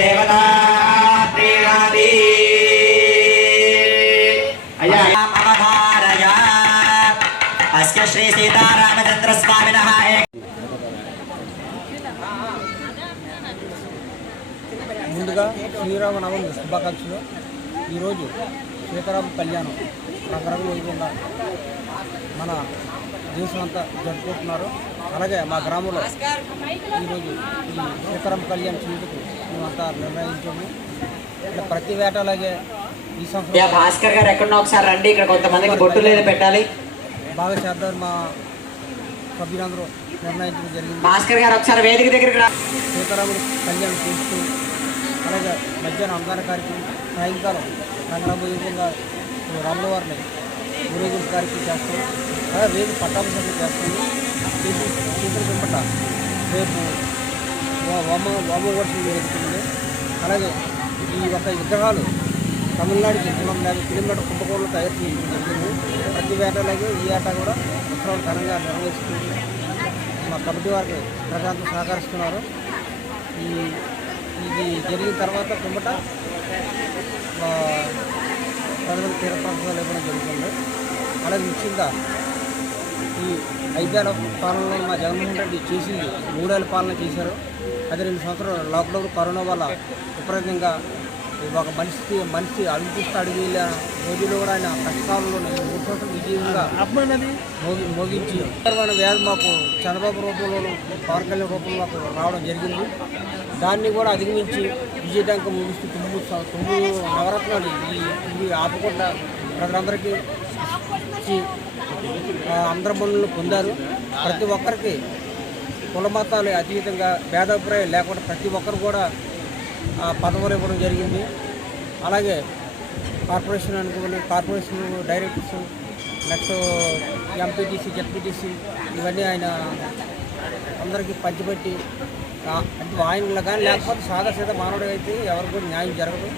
देवता प्रीणाति अवधारय अस्य श्री सीतारामचंद्र स्वामिनः ముందుగా శ్రీరామనవమి శుభాకాంక్షలు. ఈరోజు సీతారామ కళ్యాణం రంగరంగ వైభవంగా మన దేశం అంతా జరుపుకుంటున్నారు. అలాగే మా గ్రామంలో ఈరోజు ఈ సీతారామ కళ్యాణం చేయుటకు మేమంతా నిర్ణయించాము. ఇక్కడ ప్రతి వేటలాగే ఈ సంవత్సరం భాస్కర్ గారు ఎక్కడో ఒకసారి రండి, ఇక్కడ కొంతమందికి బొట్టు లేదు పెట్టాలి, బాగా చేద్దామని మా సభ్యులందరూ నిర్ణయించడం జరిగింది. భాస్కర్ గారు ఒకసారి వేదిక దగ్గరికి రా. సీతారాముడు కళ్యాణం చేస్తూ అలాగే మధ్యాహ్నం అన్నదాన కార్యక్రమం, సాయంకాలం రంగరంగ వైభవంగా రాముల వారిని ఊరేగింపు కార్యక్రమం చేస్తాం. అలాగే రేపు పట్టాభిషేకం చేస్తాము. చేసిన పిమ్మట రేపు వామవర్షం జరుగుతుంది. అలాగే ఈ యొక్క విగ్రహాలు తమిళనాడుకి 250 కిలోమీటర్ కుంభకోణంలో తయారు చేయడం జరిగింది. ప్రతి వేటలాగే ఈ ఏటా కూడా ఉత్సవాలు ఘనంగా నిర్వహిస్తుంది. మా కమిటీ వారికి ప్రజలంతా సహకరిస్తున్నారు. ఇది జరిగిన తర్వాత పిమ్మట ప్రజలకు తీరప్రాంతాలు ఇవ్వడం జరుగుతుంది. అలాగే ముఖ్యంగా ఈ 5 ఏళ్ల పాలనలో మా జగన్మోహన్ రెడ్డి చేసింది 3 ఏళ్ల పాలన చేశారు. అది 2 సంవత్సరాలు లాక్డౌన్ కరోనా వల్ల విపరీతంగా ఒక మనిషి అడుగుతూ అడుగు వెళ్ళిన రోజుల్లో కూడా ఆయన కష్టకాలంలో 3 సంవత్సరాలు విజయంగా మోగించి వ్యాధి మాకు చంద్రబాబు రూపంలోనూ పవన్ కళ్యాణ్ రూపంలో మాకు రావడం జరిగింది. దాన్ని కూడా అధిగమించి విజయటంకం ముగిస్తూ 9 నవరత్నాలు ఇవి ఆపకుండా ప్రజలందరికీ ఇచ్చి అందరి పనులను పొందారు. ప్రతి ఒక్కరికి కుల మతాలు అతీతంగా భేదాభిప్రాయం లేకుండా ప్రతి ఒక్కరు కూడా పదవులు ఇవ్వడం జరిగింది. అలాగే కార్పొరేషన్ అనుకుని corporation directors, next MPTC, ZPTC ఇవన్నీ ఆయన అందరికీ పంచిపెట్టి అంటే ఆయనలో కానీ లేకపోతే సాదా మానవుడు అయితే ఎవరికి కూడా న్యాయం జరగదు.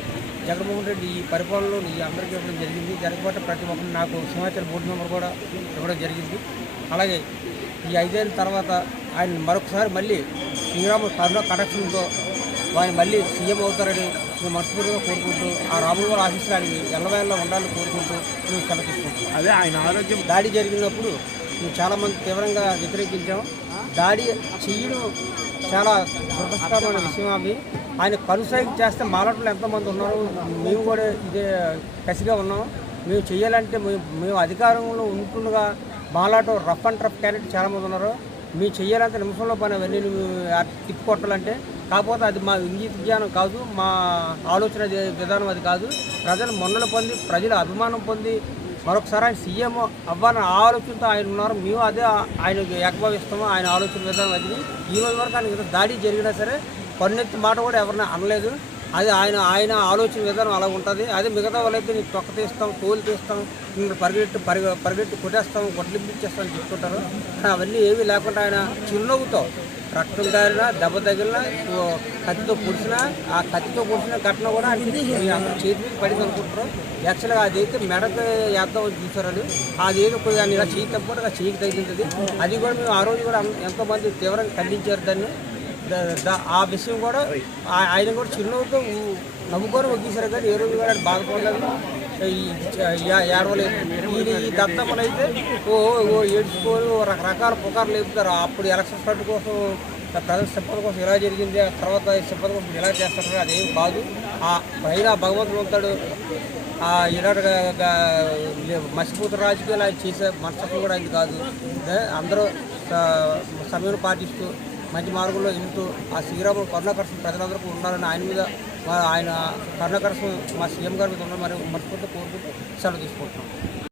జగన్మోహన్ రెడ్డి ఈ పరిపాలనలో ఈ అందరికీ ఇవ్వడం జరిగింది. జరగబట్టే ప్రతి ఒక్కరు నాకు సింహాచల్ బోర్డు మెంబర్ కూడా ఇవ్వడం జరిగింది. అలాగే ఈ 5 ఏళ్ళ తర్వాత ఆయన మరొకసారి మళ్ళీ శ్రీరామ కనెక్షన్తో ఆయన మళ్ళీ సీఎం అవుతారని మేము మనస్ఫూర్తిగా కోరుకుంటూ ఆ రాముల వారి ఆశీస్సులు ఆయనకి ఎల్లవేళ ఉండాలని కోరుకుంటూ మేము సెలవు తీసుకుంటాం. అదే ఆయన ఆరోగ్యం దాడి జరిగినప్పుడు మేము చాలామంది తీవ్రంగా వ్యతిరేకించాం. దాడి చెయ్యడం చాలా దురదృష్టకరమైన విషయం. అవి ఆయన కనుసైకి చేస్తే మాలాటలు ఎంతోమంది ఉన్నారు. మేము కూడా ఇదే కసిగా ఉన్నాం. మేము చేయాలంటే మేము అధికారంలో ఉంటుండగా మాలాట రఫ్ అండ్ టఫ్ క్యాండిడేట్ చాలామంది ఉన్నారు. మేము చేయాలంటే నిమిషంలో పని అవన్నీ తిప్పికొట్టాలంటే. కాకపోతే అది మా ఇంగిత జ్ఞానం కాదు, మా ఆలోచన విధానం అది కాదు. ప్రజలు మన్నలు పొంది ప్రజల అభిమానం పొంది మరొకసారి ఆయన సీఎం అవ్వాలని ఆలోచనతో ఆయన ఉన్నారు. మేము అదే ఆయనకు ఏకభావిస్తాము. ఆయన ఆలోచన విధానం అది. ఈ రోజు వరకు ఆయన దాడి జరిగినా సరే పన్నెత్తి మాట కూడా ఎవరిని అనలేదు. అది ఆయన ఆలోచన విధానం అలా ఉంటుంది. అదే మిగతా వాళ్ళైతే నీకు తొక్క తీస్తాం, తోలు తీస్తాం, పరిగెట్టి కొట్టేస్తాం, గొడ్లిప్పించేస్తాం అని చెప్తుంటారు. అవన్నీ ఏమీ లేకుండా ఆయన చిరునవ్వుతో రక్తం కారినా, దెబ్బ తగిలినా, కత్తితో పొడిచినా, ఆ కత్తితో పొడిచిన ఘటన కూడా అందరూ చేతి మీద పడింది అనుకుంటారు. యాక్చువల్గా అదైతే మెడకు వేద్దామని చూసారు. అది ఏదో కొద్దిగా ఇలా చేయి తప్పకుండా చేయికి తగ్గింది. అది కూడా మేము ఆ రోజు కూడా ఎంతోమంది తీవ్రంగా ఖండించారు దాన్ని. ఆ విషయం కూడా ఆయన కూడా చిరునవ్వుతో నవ్వుకొని ఒగ్గేశారు. కానీ ఏ రోజు కూడా బాధపడలేదు, ఏడవలేదు. ఈ దత్తమ్మలు అయితే ఏడ్చుకొని రకరకాల పుకార్లు లేపుతారు. అప్పుడు ఎలక్షన్ స్టార్ట్ కోసం ప్రజల సిబ్బంది కోసం ఇలా జరిగింది, ఆ తర్వాత సిబ్బంది కోసం ఇలా చేస్తారు. అదేం కాదు. పైన భగవంతుడు ఉంటాడు. ఇలాంటి మసిపూత రాజకీయాలు ఆయన చేసే మనస్తత్వం కూడా ఆయన కాదు. అందరూ సమయం పాటిస్తూ మంచి మార్గంలో వెళ్తూ ఆ శ్రీరాముడు కరుణాకర్షణ ప్రజలందరికీ ఉండాలని ఆయన మీద ఆయన కరుణాకర్షణ మా సీఎం గారి మీద ఉన్న మరి మనస్ఫూర్తిగా కోరుకుంటూ సెలవు తీసుకుంటున్నాం.